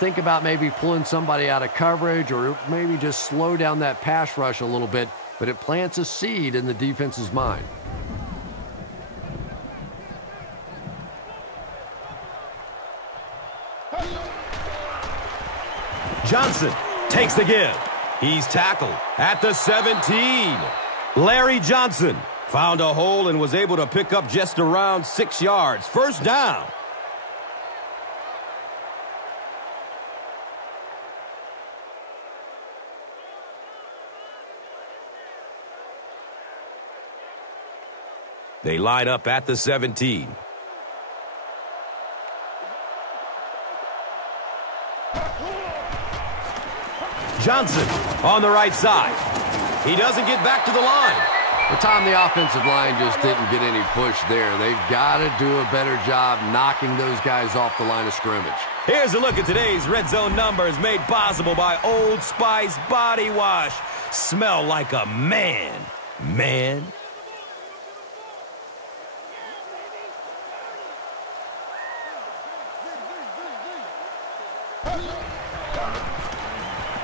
think about maybe pulling somebody out of coverage or maybe just slow down that pass rush a little bit, but it plants a seed in the defense's mind. Johnson takes the give. He's tackled at the 17. Larry Johnson found a hole and was able to pick up just around 6 yards. First down. They line up at the 17. Johnson on the right side. He doesn't get back to the line. Well, Tom, the offensive line just didn't get any push there. They've got to do a better job knocking those guys off the line of scrimmage. Here's a look at today's Red Zone numbers made possible by Old Spice Body Wash. Smell like a man. Man.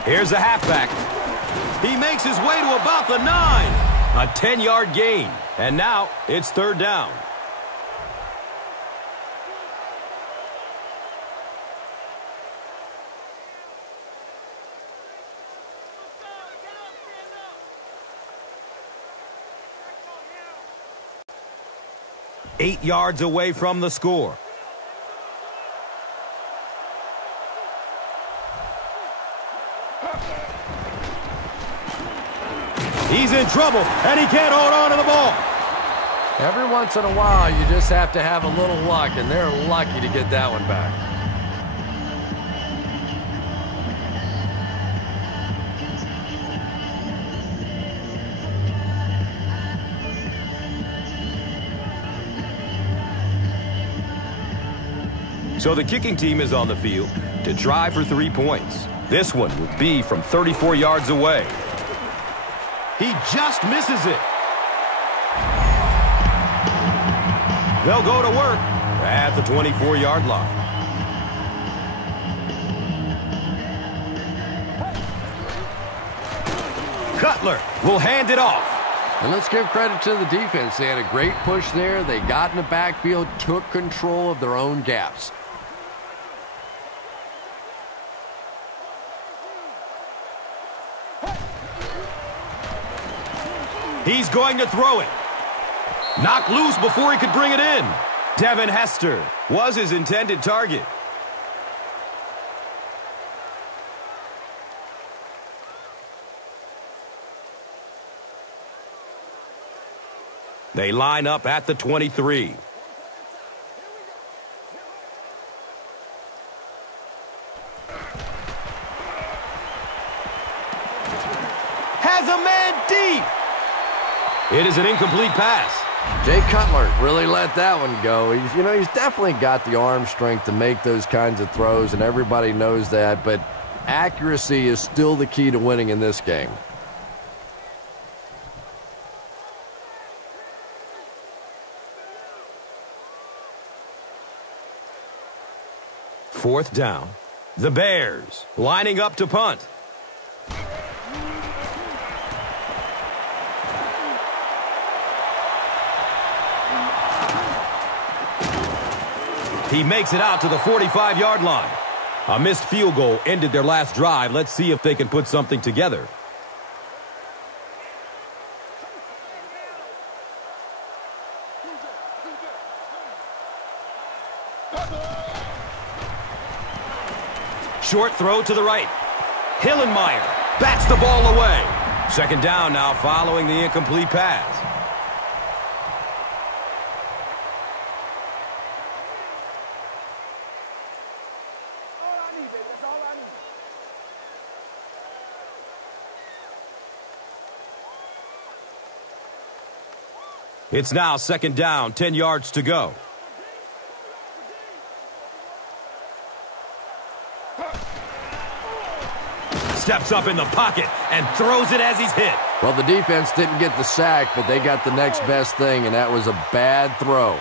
Here's a halfback. He makes his way to about the 9. A 10-yard gain. And now it's third down. Eight yards away from the score. He's in trouble, and he can't hold on to the ball. Every once in a while, you just have to have a little luck, and they're lucky to get that one back. So the kicking team is on the field to try for 3 points. This one will be from 34 yards away. He just misses it. They'll go to work at the 24-yard line. Cutler will hand it off. And let's give credit to the defense. They had a great push there. They got in the backfield, took control of their own gaps. He's going to throw it. Knocked loose before he could bring it in. Devin Hester was his intended target. They line up at the 23. Has a man deep. It is an incomplete pass. Jay Cutler really let that one go. He's definitely got the arm strength to make those kinds of throws, and everybody knows that, but accuracy is still the key to winning in this game. Fourth down. The Bears lining up to punt. He makes it out to the 45-yard line. A missed field goal ended their last drive. Let's see if they can put something together. Short throw to the right. Hillenmeyer bats the ball away. Second down now following the incomplete pass. It's now second down, 10 yards to go. Steps up in the pocket and throws it as he's hit. Well, the defense didn't get the sack, but they got the next best thing, and that was a bad throw.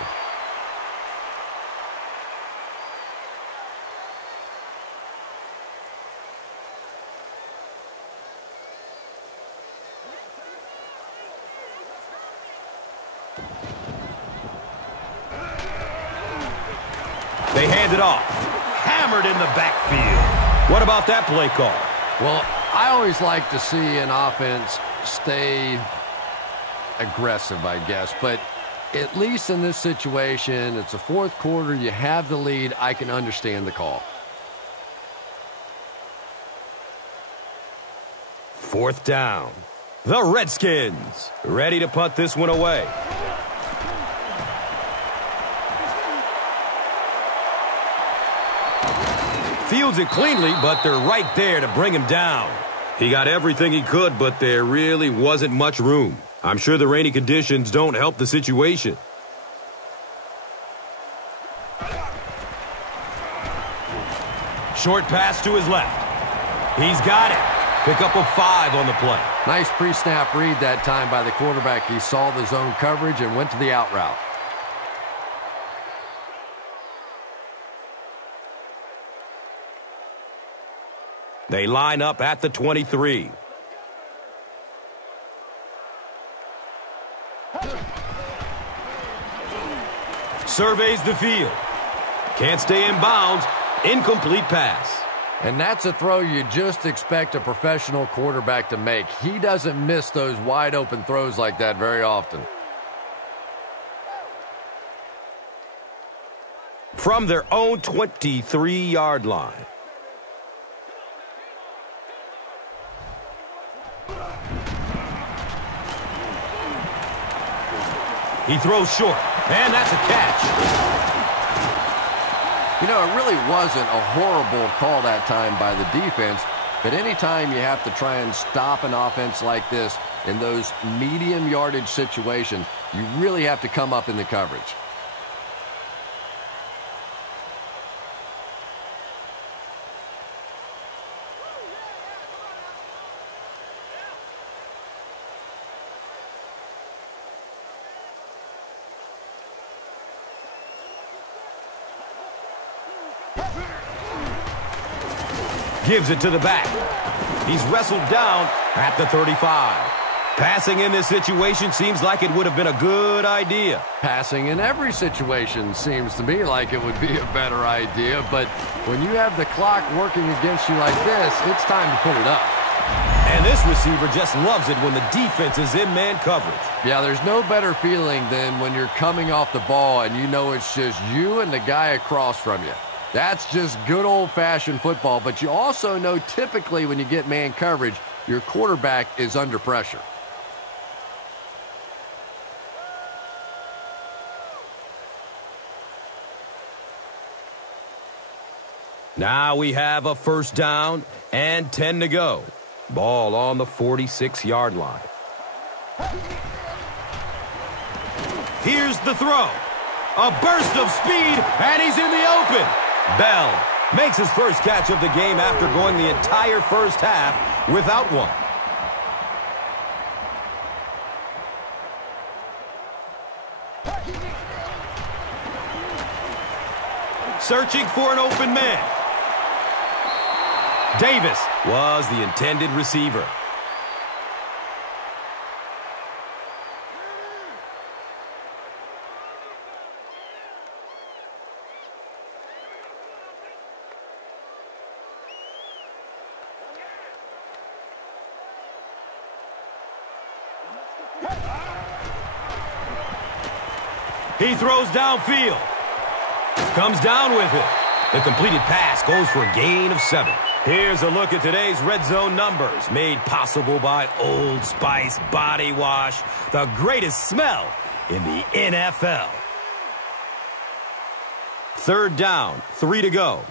They hand it off. Hammered in the backfield. What about that play call? Well, I always like to see an offense stay aggressive, I guess. But at least in this situation, it's the fourth quarter. You have the lead. I can understand the call. Fourth down. The Redskins ready to punt this one away. Fields it cleanly, but they're right there to bring him down. He got everything he could, but there really wasn't much room. I'm sure the rainy conditions don't help the situation. Short pass to his left. He's got it. Pick up a 5 on the play. Nice pre-snap read that time by the quarterback. He saw the zone coverage and went to the out route. They line up at the 23. Surveys the field. Can't stay in bounds. Incomplete pass. And that's a throw you just expect a professional quarterback to make. He doesn't miss those wide open throws like that very often. From their own 23-yard line. He throws short, and that's a catch. You know, it really wasn't a horrible call that time by the defense, but anytime you have to try and stop an offense like this in those medium yardage situations, you really have to come up in the coverage. Gives it to the back. He's wrestled down at the 35. Passing in this situation seems like it would have been a good idea. Passing in every situation seems to me like it would be a better idea, but when you have the clock working against you like this, it's time to put it up. And this receiver just loves it when the defense is in man coverage. Yeah, there's no better feeling than when you're coming off the ball and you know it's just you and the guy across from you. That's just good old-fashioned football, but you also know typically when you get man coverage, your quarterback is under pressure. Now we have a first down and 10 to go. Ball on the 46-yard line. Here's the throw. A burst of speed, and he's in the open. Bell makes his first catch of the game after going the entire first half without one. Searching for an open man. Davis was the intended receiver. He throws downfield. Comes down with it. The completed pass goes for a gain of 7. Here's a look at today's red zone numbers, made possible by Old Spice Body Wash, the greatest smell in the NFL. Third down, 3 to go.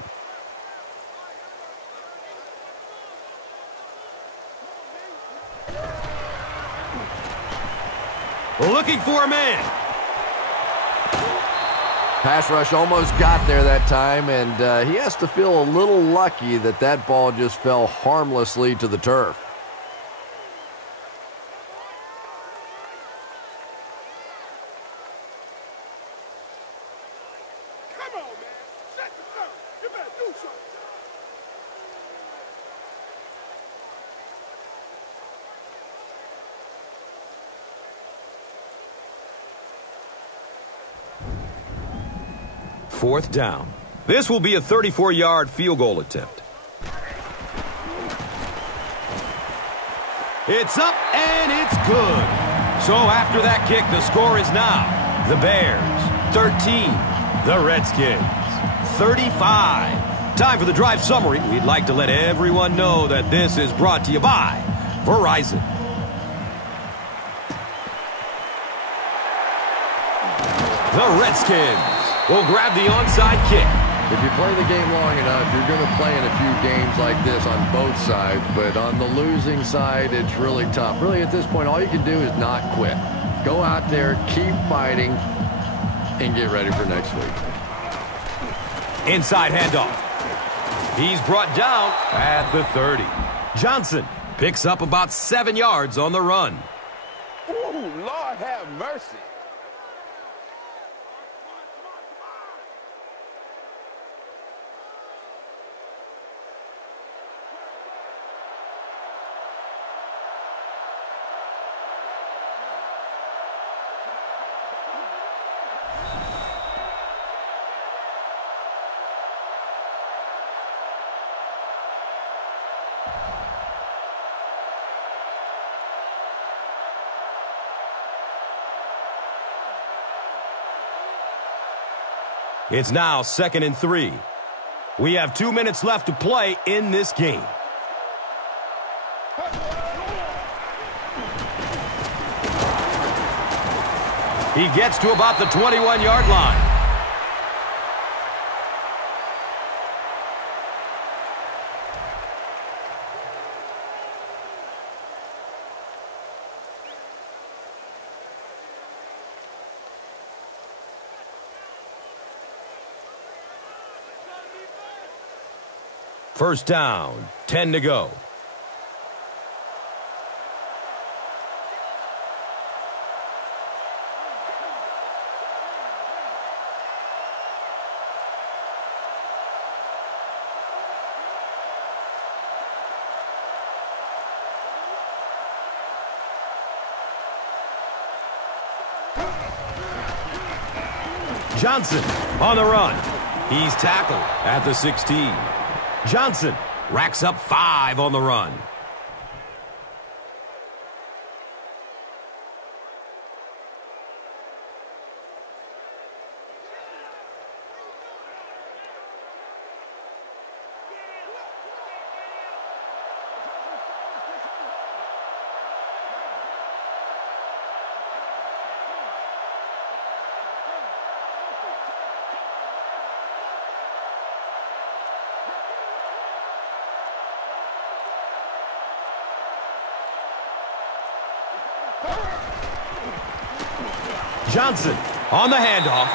Looking for a man. Pass rush almost got there that time, and he has to feel a little lucky that that ball just fell harmlessly to the turf. Come on, man. Set the tone. You better do something. Fourth down. This will be a 34-yard field goal attempt. It's up and it's good. So after that kick, the score is now the Bears 13, the Redskins 35. Time for the drive summary. We'd like to let everyone know that this is brought to you by Verizon. The Redskins will grab the onside kick. If you play the game long enough, you're going to play in a few games like this on both sides, but on the losing side, it's really tough. Really, at this point, all you can do is not quit. Go out there, keep fighting, and get ready for next week. Inside handoff. He's brought down at the 30. Johnson picks up about 7 yards on the run. Ooh, Lord have mercy. It's now 2nd and 3. We have 2 minutes left to play in this game. He gets to about the 21-yard line. First down, 10 to go. Johnson on the run. He's tackled at the 16. Johnson racks up 5 on the run. Johnson on the handoff.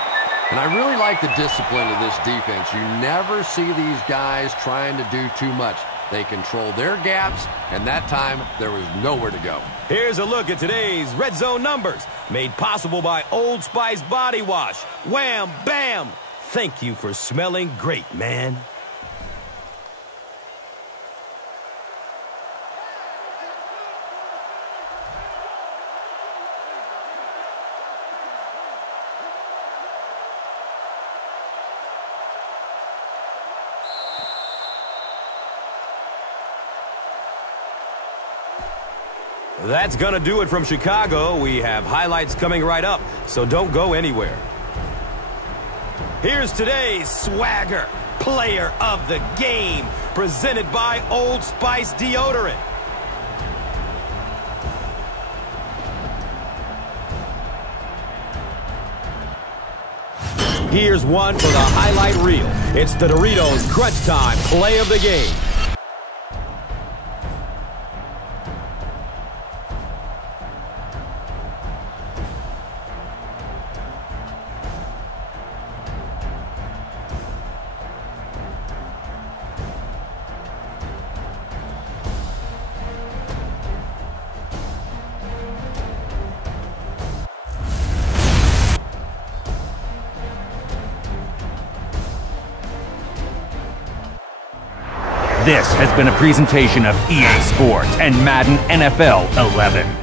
And I really like the discipline of this defense. You never see these guys trying to do too much. They control their gaps, and that time there was nowhere to go. Here's a look at today's Red Zone numbers, made possible by Old Spice Body Wash. Wham, bam! Thank you for smelling great, man. That's going to do it from Chicago. We have highlights coming right up, so don't go anywhere. Here's today's Swagger Player of the Game, presented by Old Spice Deodorant. Here's one for the highlight reel. It's the Doritos Crunch Time Play of the Game. This has been a presentation of EA Sports and Madden NFL 11.